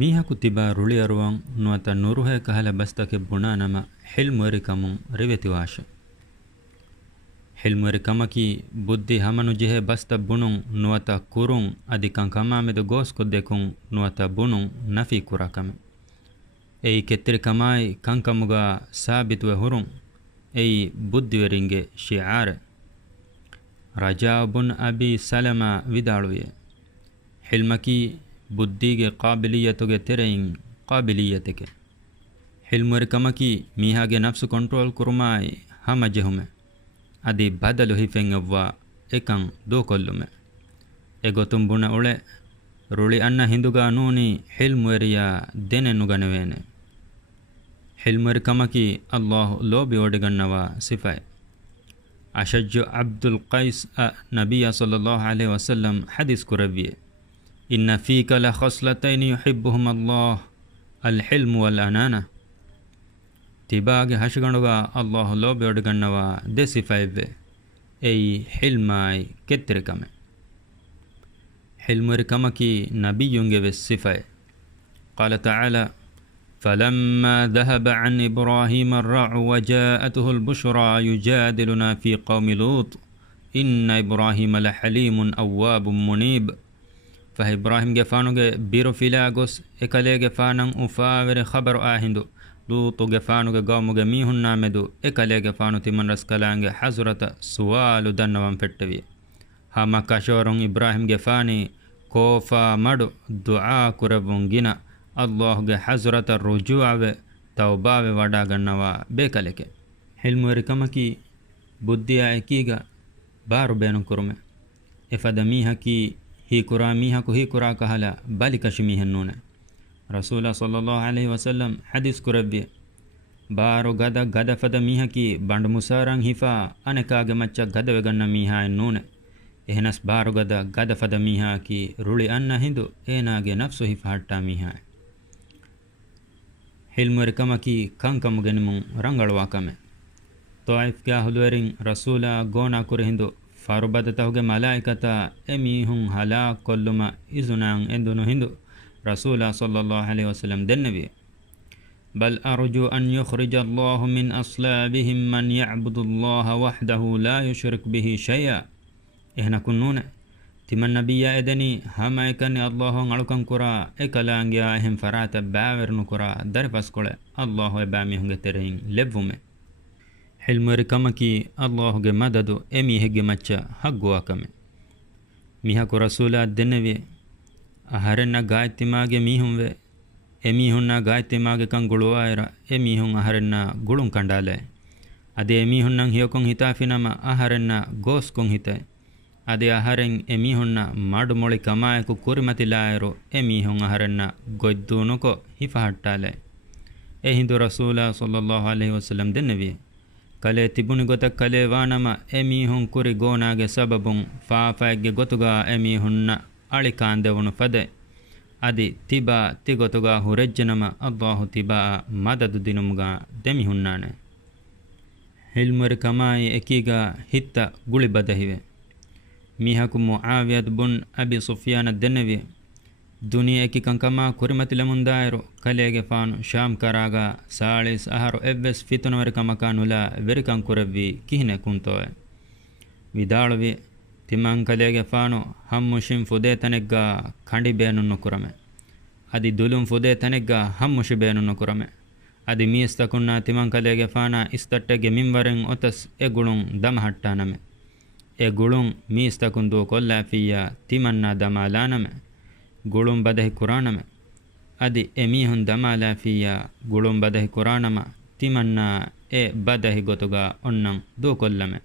ಮೀಹಕು ತಿಬಾ ರುಳಿ ಅರುವಂ ನುವತ ನುರುಹೆ ಕಹಲ ಬಸ್ತಕೆ ಬುಣಾ ನಮ ಹಿಲ್ಮುರಿ ಕಮುಂ ರಿವೆತಿವಾಶ ಹಿಲ್ಮುರಿ ಕಮಕಿ ಬುದ್ಧಿ ಹಮನು ಜೆಹೆ ಬಸ್ತ ಬುಣುಂ ನುವತ ಕುರುಂ ಅದಿಕಂ ಕಮಾಮೆದು ಗೋಸ್ ಕೊದ್ದೆಕುಂ ನುವತ ಬುಣುಂ ನಫಿ ಕುರಕಮೆ ಎಯಿ ಕೆತ್ತಿರಿ ಕಮಾಯಿ ಕಂಕಮುಗ ಸಾಬಿತುವೆ ಹುರುಂ ಎಯಿ ಬುದ್ಧಿವೆರಿಂಗೆ ಶಿಆರೆ ರಜಾ ಬುನ್ ಅಬಿ ಸಲಮ ವಿದಾಳುವೆ ಹಿಲ್ಮಕಿ ಬುದ್ಧಿಗೆ ಕಾಬಿಲಿಯತುಗೆ ತೆರೆಯಿಂ ಕಾಬಿಲಿಯತೆಗೆ ಹಿಲ್ಮುರಿ ಕಮಕಿ ಮೀಹಾಗೆ ನಫ್ಸು ಕಂಟ್ರೋಲ್ ಕುರುಮಾಯಿ ಹಮ ಜೆಹುಮೆ ಅದಿ ಬದಲು ಹಿಫೆಂಗವ್ವ ಎಕಂ ದೋಕೊಲ್ಲುಮೆ ಎಗೊತುಂ ಬುಣ ಉಳೆ ರುಳಿ ಅನ್ನ ಹಿಂದುಗಾ ನೂನಿ ಹಿಲ್ಮುರಿಯ ದೆನೆ ನುಗನವೇನೆ ಹಿಲ್ಮುರಿ ಕಮಕಿ ಅಲ್ಲಾಹು ಲೋಬಿ ಒಡೆಗನ್ನವ ಸಿಫೈ ಅಶಜ್ಜು ಅಬ್ದುಲ್ ಕೈಸ್ ನಬಿಯ ಸಲ್ಲಲ್ಲಾಹು ಅಲೈಹಿ ವಸಲ್ಲಂ ಹದೀಸ್ ಕುರವಿಯೆ إن فيك لخصلتين يحبهما الله الحلم والأنانة تباغ هشغنوغا الله لو بيودغنوا دي صفايبه أي حلماي كتركمه حلم ركمكي نبي يونغ الصفاي قال تعالى فلما ذهب عن إبراهيم الرع وجاءته البشرى يجادلنا في قوم لوط إن إبراهيم لحليم أواب منيب فه إبراهيم جفانوغ بيرو فيلاغوس إكاليغ فانن أفاور خبر آهندو لوطو جفانوغ قوموغ ميهن نامدو إكاليغ فانو تمن رسكالانغ حزرة سوالو دنوان فتوي هما كاشورون إبراهيم جفاني كوفا مدو دعا كربونغينا الله حزرة الرجوع توبا ودا غنوا بكاليك حلم ركمكي بوديا اكيغا بارو بينن كرمه افدميها كي هي كرا ميها كو هي كرا كهلا بالك شميهن نونه رسول صلى الله عليه وسلم حديث كربي بارو غدا فد ميها كي بند مساران هفا انكاගේ මච්ච ගද වෙගන්න මීහා නෝන එහෙනස් බාරු ගද فد මීහා කි රුලි අන්න හිඳු ඒනාගේ නෆ්සු හිෆාට්ටා මීහා හිල්මරි කමකි කංකම ගෙනමු රංගලවා කමෙ තෝයිෆ් ගා හුදුවරින් රසූලා ගෝනා කුර හිඳු ෆාරුබදතහුගේ මලායිකතා එමීහුන් හලා කොල්ලුම ඉසුනාන් එඳුනු හිඳු رسول صلى الله عليه وسلم دنبي بل أرجو أن يخرج الله من أصلابهم من يعبد الله وحده لا يشرك به شيئا إهنا كنون تمن نبي إدني هما يكن الله نلقن كرا إكلانجيا هم فرات باور نكرا درفس كله الله يبامي هم ترين لبومه حلم ركمكي الله مدد أمي هجي مچا حقوا كم ميها رسول دنبي ಅಹರನ್ನ ಗಾಯತಿಮಾಗೆ ಮೀಹುಂವೆ ಎಮೀಹುನ್ನ ಗಾಯತಿಮಾಗೆ ಕಂ ಗುಳುವಾಯರ ಎಮೀಹುಂ ಅಹರನ್ನ ಗುಳುಂ ಕಂಡಾಲೆ ಅದೇ ಎಮೀಹುನ್ನಂ ಹಿಯಕೊಂ ಹಿತಾಫಿನಮ ಅಹರನ್ನ ಗೋಸ್ಕೊಂ ಹಿತೆ ಅದೇ ಅಹರೆಂ ಎಮೀಹುನ್ನ ಮಾಡು ಮೊಳಿ ಕಮಾಯಕು ಕುರಿಮತಿಲಾಯರು ಎಮೀಹುಂ ಅಹರನ್ನ ಗೊಯ್ದೂನುಕೊ ಹಿಫಹಟ್ಟಾಲೆ ಎ ಹಿಂದು ರಸೂಲ ಸಲ್ಲಲ್ಲಾಹು ಅಲೈಹಿ ವಸಲ್ಲಂ ದೆನ್ನವಿ ಕಲೆ ತಿಬುನಿ ಗೊತ ಕಲೆ ವಾನಮ ಎಮೀಹುಂ ಕುರಿ ಗೋನಾಗೆ ಸಬಬುಂ ಫಾಫಾಗೆ ಗೊತುಗ ಎಮೀಹುನ್ನ ಅಳಿಕಾಂದೆವನು ಫದೆ ಅದಿ ತಿಬಾ ತಿಗೊತುಗ ಹುರೆಜ್ಜನಮ ಅಲ್ಲಾಹು ತಿಬಾ ಮದದು ದಿನುಮುಗ ದೆಮಿ ಹುನ್ನಾನೆ ಹಿಲ್ಮರಿ ಕಮಾಯಿ ಎಕೀಗ ಹಿತ್ತ ಗುಳಿ ಬದಹಿವೆ ಮೀಹಕು ಮುಆವಿಯದ್ ಬುನ್ ಅಬಿ ಸುಫಿಯಾನ ದೆನ್ನವಿ ದುನಿಯಾ ಎಕಿ ಕಂಕಮಾ ಕುರಿಮತಿಲ ಮುಂದಾಯರು ಕಲೆಗೆ ಫಾನು ಶಾಮ್ ಕರಾಗ ಸಾಳಿಸ್ ಅಹರು ಎವ್ವೆಸ್ ಫಿತುನವರಿ ಕಮಕಾನುಲ ವೆರಿಕಂ ಕುರವ್ವಿ ಕಿಹಿನೆ ಕುಂತೋಯೆ ವಿದಾಳುವಿ ತಿಮ್ಮಂ ಕಲೆಗೆ ಫಾನು ಹಮ್ಮುಶಿಂ ಫುದೆ ತನೆಗ್ಗ ಖಂಡಿ ಬೇನುನ್ನು ಕುರಮೆ ಅದಿ ದುಲುಂ ಫುದೆ ತನೆಗ್ಗ ಹಮ್ಮುಶಿ ಬೇನುನ್ನು ಕುರಮೆ ಅದಿ ಮೀಸ್ತಕುನ್ನ ತಿಮ್ಮಂ ಕಲೆಗೆ ಫಾನ ಇಸ್ತಟ್ಟೆಗೆ ಮಿಂವರೆಂ ಒತಸ್ ಎ ಗುಳುಂ ದಮ ಹಟ್ಟಾನಮೆ ಎ ಗುಳುಂ ಮೀಸ್ತಕುಂದು ಕೊಲ್ಲಾಫಿಯ ತಿಮನ್ನ ದಮಾಲಾನಮೆ ಗುಳುಂ ಬದಹಿ ಕುರಾನಮೆ ಅದಿ ಎ ಮೀಹುನ್ ದಮಾಲಾಫಿಯ ಗುಳುಂ ಬದಹಿ ಕುರಾನಮ ತಿಮನ್ನ ಎ ಬದಹಿ ಗೊತುಗ ಒನ್ನಂ ದೂ ಕೊಲ್ಲಮೆ